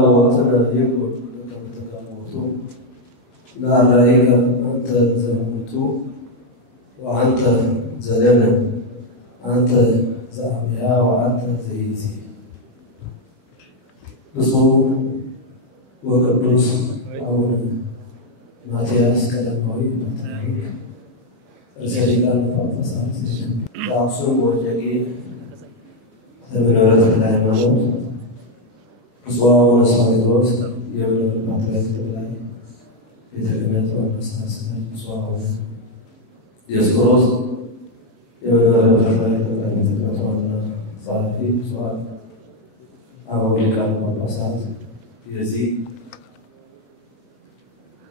وتنا يقول تقاموتو لا عليك أنت زموتو وأنت زلنا أنت زعمها وأنت زيزي بصوم وقدوس أول ماتياس كلاموي رسالة فاصلة تعصم وجهي تمنورة الإيمان بصوم ونصليوس يوم الماتياس كلامي يتكلم عن مسألة بصوم يذكر يوم الماتياس كلامي يتكلم عن صافي بصوم أول كلام فاصلة يزيد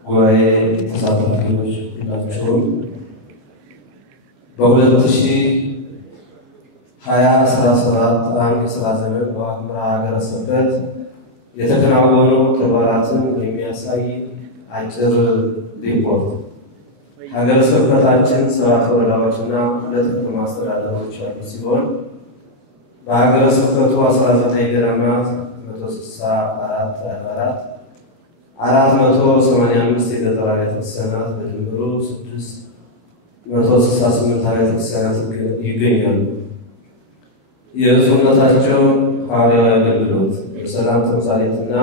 وتساطركيوش ናቸው በ2017 አንድ ስራ ዘመን በአምራ ሀገረ ስብከት የተከናወኑ ተግባራትን የሚያሳይ አጭር ሪፖርት ሀገረ ስብከታችን 7 ወረዳዎችና 2 ከተማ አስተዳደሮች ያሉ ሲሆን በሀገረ ስብከቱ 19 ገዳማት 164 አድባራት 485 የገጠር አብያተ ክርስቲያናት በድምሩ 668 አብያተ ክርስቲያናት ይገኛሉ። የብፁዕነታቸው ሐዋርያዊ አገልግሎት የሰላም ተምሳሌትና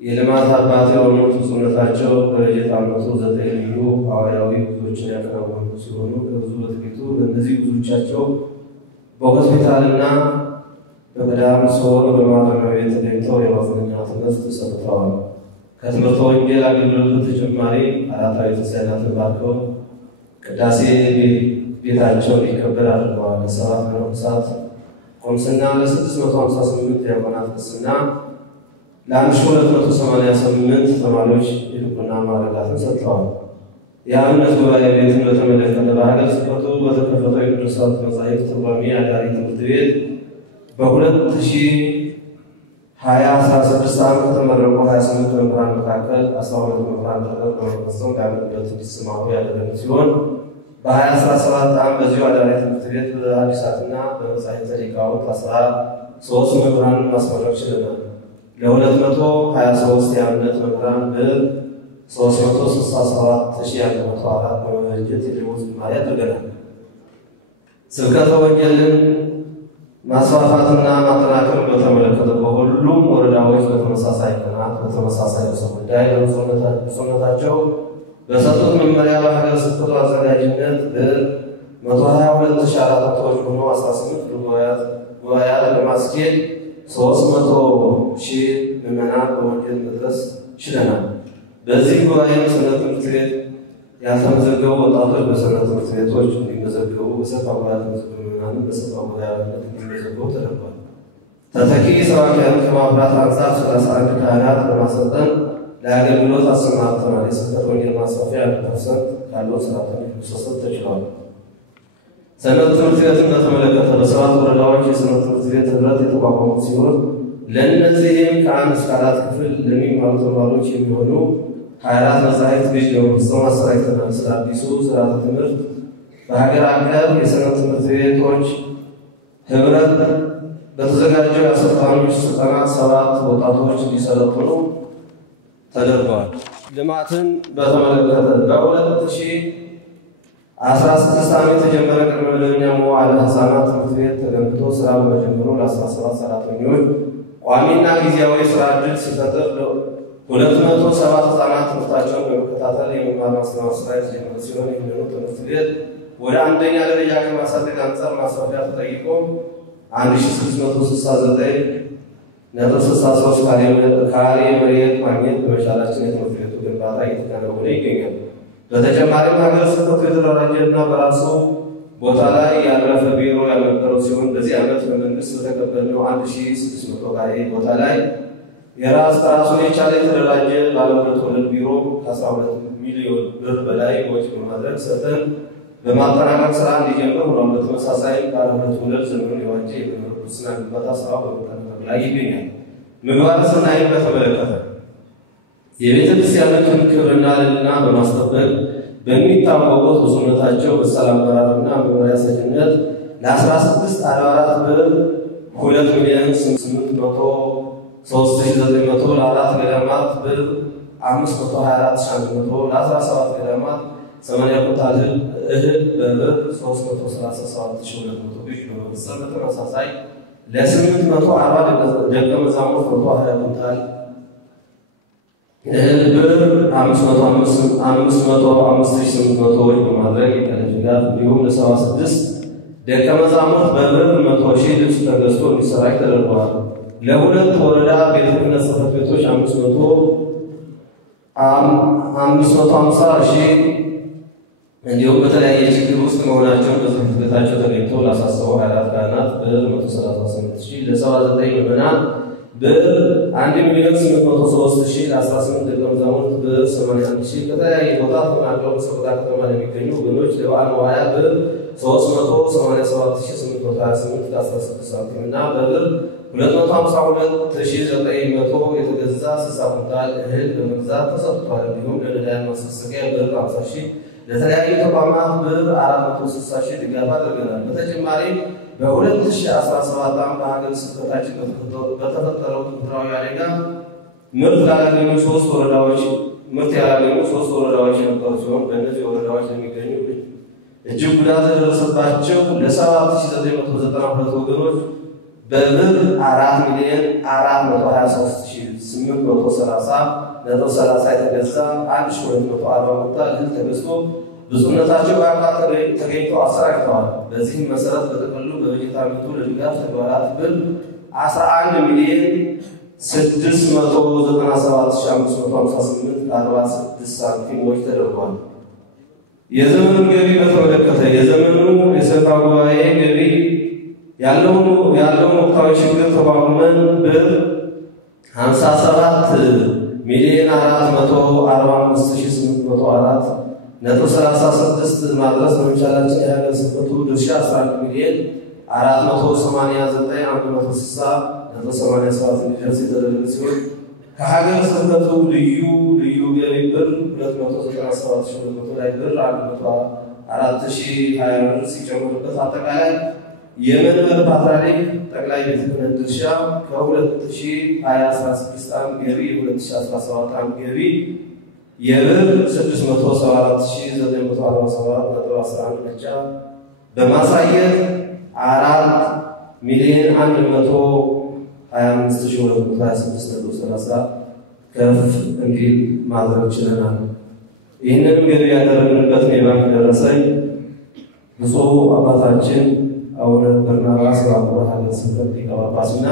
የልማት አባት የሆኑት ብፁዕነታቸው በበጀት ዓመቱ 9 ልዩ ሐዋርያዊ ጉዞዎችን ያከናወኑ ሲሆኑ ከብዙ በጥቂቱ በእነዚህ ጉዞዎቻቸው በሆስፒታልና በገዳም ሶር በማረሚያ ቤት ተገኝተው የማጽናኛ ትምህርት ሰጥተዋል። ከትምህርተ ወንጌል አገልግሎት በተጨማሪ አራታዊ ተሳይናትን ባርከው ቅዳሴ ቤታቸው ሊከበር አድርገዋል። ለሰባት መነኮሳት ቆምስና ለ658 ዲያቆናት ቅስና ለ1288 ተማሪዎች የዲቁና ማዕረጋትን ሰጥተዋል። የአብነት ጉባኤ ቤትን በተመለከተ በሀገረ ስብከቱ በተከፈተው የቅዱሳት መጻሕፍት ትርጓሜ አዳሪ ትምህርት ቤት በ2016 ዓመት ከተመረቁ 28 መምህራን መካከል 12 መምህራን በመፈጸም ለአገልግሎት እንዲሰማሩ ያደረገ ሲሆን በ2017 ዓመት በዚሁ አዳሪ ትምህርት ቤት በአዲሳትና በመጻሕፍተ ሊቃውንት 13 መምህራን ማስመረቅ ችለናል። ለ223 የአብነት መምህራን ብር 367,104 በመበጀት የደሞዝ ጭማሪ አድርገናል። ስብከተ ወንጌልን ማስፋፋትና ማጠናከር በተመለከተ በሁሉም ወረዳዎች በተመሳሳይ ቀናት በተመሳሳይ ርዕሰ ጉዳይ ብፁዕነታቸው በሰጡት መመሪያ በሀገረ ስብከቱ አዘጋጅነት በ122,400 ሆኖ 18 ጉባኤያት ለማስኬድ 300,000 ምዕመናን በወንጌል መድረስ ችለናል። በዚህ ጉባኤ ሰንበት ትምህርት ቤት ያልተመዘገቡ ወጣቶች በሰንበት ትምህርት ቤቶች እንዲመዘገቡ በሰፋ ጉባኤ ምዕመናን በሰፋ ጉባኤ እንዲመዘገቡ ተደርጓል። ተተኪ ሰባኪያን ከማፍራት አንጻር 31 ካህናት በማሰልጠን ለአገልግሎት አሰማርተናል። የስብከተ ወንጌል ማስፋፊያ 1% ካለው ሰራተኞች መሰብሰብ ተችሏል። ሰንበት ትምህርት ቤትን በተመለከተ በ7 ወረዳዎች የሰንበት ትምህርት ቤት ህብረት የተቋቋሙ ሲሆን ለእነዚህም ከ1 እስከ 4 ክፍል ለሚማሩ ተማሪዎች የሚሆኑ 24 መጻሕፍት ግዥ ለመፈጸም አሰራጭተናል። ስለ አዲሱ ስርዓተ ትምህርት በሀገር አቀፍ የሰንበት ትምህርት ቤቶች ህብረት በተዘጋጀው የአሰልጣኞች ስልጠና 7 ወጣቶች እንዲሰለጥኑ ተደርገዋል። ልማትን በተመለከተ በ2016 ዓመት የተጀመረ ቅድመ መደበኛ መዋዕለ ሕፃናት ትምህርት ቤት ተገንብቶ ስራ በመጀመሩ ለ17 ሰራተኞች ቋሚና ጊዜያዊ ስራ ዕድል ሲፈጠር 207 ህፃናት ትምህርታቸውን በመከታተል የመማር ማስተማር ስራ የተጀመረ ሲሆን ይህንኑ ትምህርት ቤት ወደ አንደኛ ደረጃ ከማሳደግ አንጻር ማስፋፊያ ተጠይቆ 1669.63 ካሬ መሬት ማግኘት በመቻላችን የትምህርት ቤቱ ግንባታ እየተከናወነ ይገኛል። በተጨማሪም ሀገረ ስብከቱ የተደራጀና በራሱ ቦታ ላይ ያረፈ ቢሮ ያልነበረው ሲሆን በዚህ ዓመት በመንግስት በተቀበልነው 1600 ካሬ ቦታ ላይ ራሱን የቻለ የተደራጀ ባለ 2 ወለል ቢሮ ከ12 ሚሊዮን ብር በላይ ወጪ በማድረግ ሰጠን በማጠናቀቅ ስራ እንዲጀምር ሆኗል። በተመሳሳይ ባለ 2 ወለል ዘመኑን የዋጀ የመንግስትና ግንባታ ስራ በመጠናቀቅ ላይ ይገኛል። ምግባረ ሰናይን በተመለከተ የቤተ ክርስቲያናችን ክብርና ልዕልና በማስጠበቅ በሚታወቁት ብፁዕነታቸው በሰላም አመራርና መመሪያ ሰጭነት ለ16 አድባራት ብር 2,800,000 3900 ለአራት ገዳማት ብር 524100 ለ17 ገዳማት 80 ኩንታል እህል በብር 337200 ግዥ በመፈጸም በተመሳሳይ ለ840 ደቀ መዛሙርት 120 ኩንታል እህል ብር 505800 በማድረግ የቀለብ ድጋፍ እንዲሁም ለ76 ደቀ መዛሙርት በብር 100,000 ልብስ ተገዝቶ እንዲሰራጭ ተደርጓል። ለሁለት ወረዳ ቤተ ክህነት ጽሕፈት ቤቶች 550,000 እንዲሁም በተለያየ ችግር ውስጥ መሆናቸውን በጽሕፈት ቤታቸው ተገኝተው ላሳሰበው 24 ካህናት ብር 138,000 ለ79 ምዕመናን ብር 1,803,000 ለ18 ደቀ መዛሙርት ብር 81,000 ከተለያየ ቦታ ተፈናቅለው በሰቆጣ ከተማ ለሚገኙ ወገኖች ለበዓል መዋያ ብር 387,828 ለ16 ሳንቲም እና በብር 252,900 የተገዛ 60 ኩንታል እህል በመግዛት ተሰጥቷል። እንዲሁም ለነዳያን ማስፈሰቂያ ብር 50,000 ለተለያዩ ተቋማት ብር 460,000 ድጋፍ አድርገናል። በተጨማሪ በ2017 ዓ.ም በሀገረ ስብከታችን በተፈጠረው ተፈጥሯዊ አደጋ ምርት ያላገኙ 3 ወረዳዎች የነበሩ ሲሆን በእነዚህ ወረዳዎች የሚገኙ እጅግ ጉዳት የደረሰባቸው ለ7,992 ወገኖች በብር 4,423,830 የተገዛ 1,240 ኩንታል እህል ተገዝቶ ብፁዕነታቸው በአካል ተገኝተው አሰራጭተዋል። በዚህም መሰረት በጥቅሉ በበጀት ዓመቱ ለድጋፍ ተግባራት ብር 11,697,558 ሳንቲሞች ተደርጓል። የዘመኑን ገቢ በተመለከተ የዘመኑ የሰበካ ጉባኤ ገቢ ያለውን ወቅታዊ ችግር ተቋቁመን ብር 57,445,804.36 ማድረስ በመቻላችን የሀገረ ስብከቱ ድርሻ 11,489,160.87 እንዲደርስ የተደረገ ሲሆን ከሀገረ ስብከቱ ልዩ ገቢ ብር 297,200 ላይ ብር 104,020 ብር ሲጨምርበት አጠቃላይ የመንበር ፓትርያርክ ጠቅላይ ቤተ ክህነት ድርሻ ከ2016 ዓ.ም ገቢ 2017 ዓ.ም ገቢ የብር 674,947.11 ብቻ በማሳየት 4,125,226.30 ከፍ እንዲል ማድረግ ችለናል። ይህንንም ገቢ ያደረግንበትን የባንክ ደረሰኝ ብፁዕ አባታችን አቡነ በርናባስ በአምቦ ሀገረ ስብከት ሊቀ ጳጳስና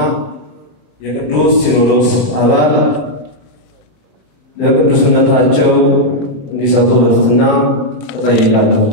የቅዱስ ሲኖዶስ አባል ለቅዱስነታቸው እንዲሰጡ በትህትና እጠይቃለሁ።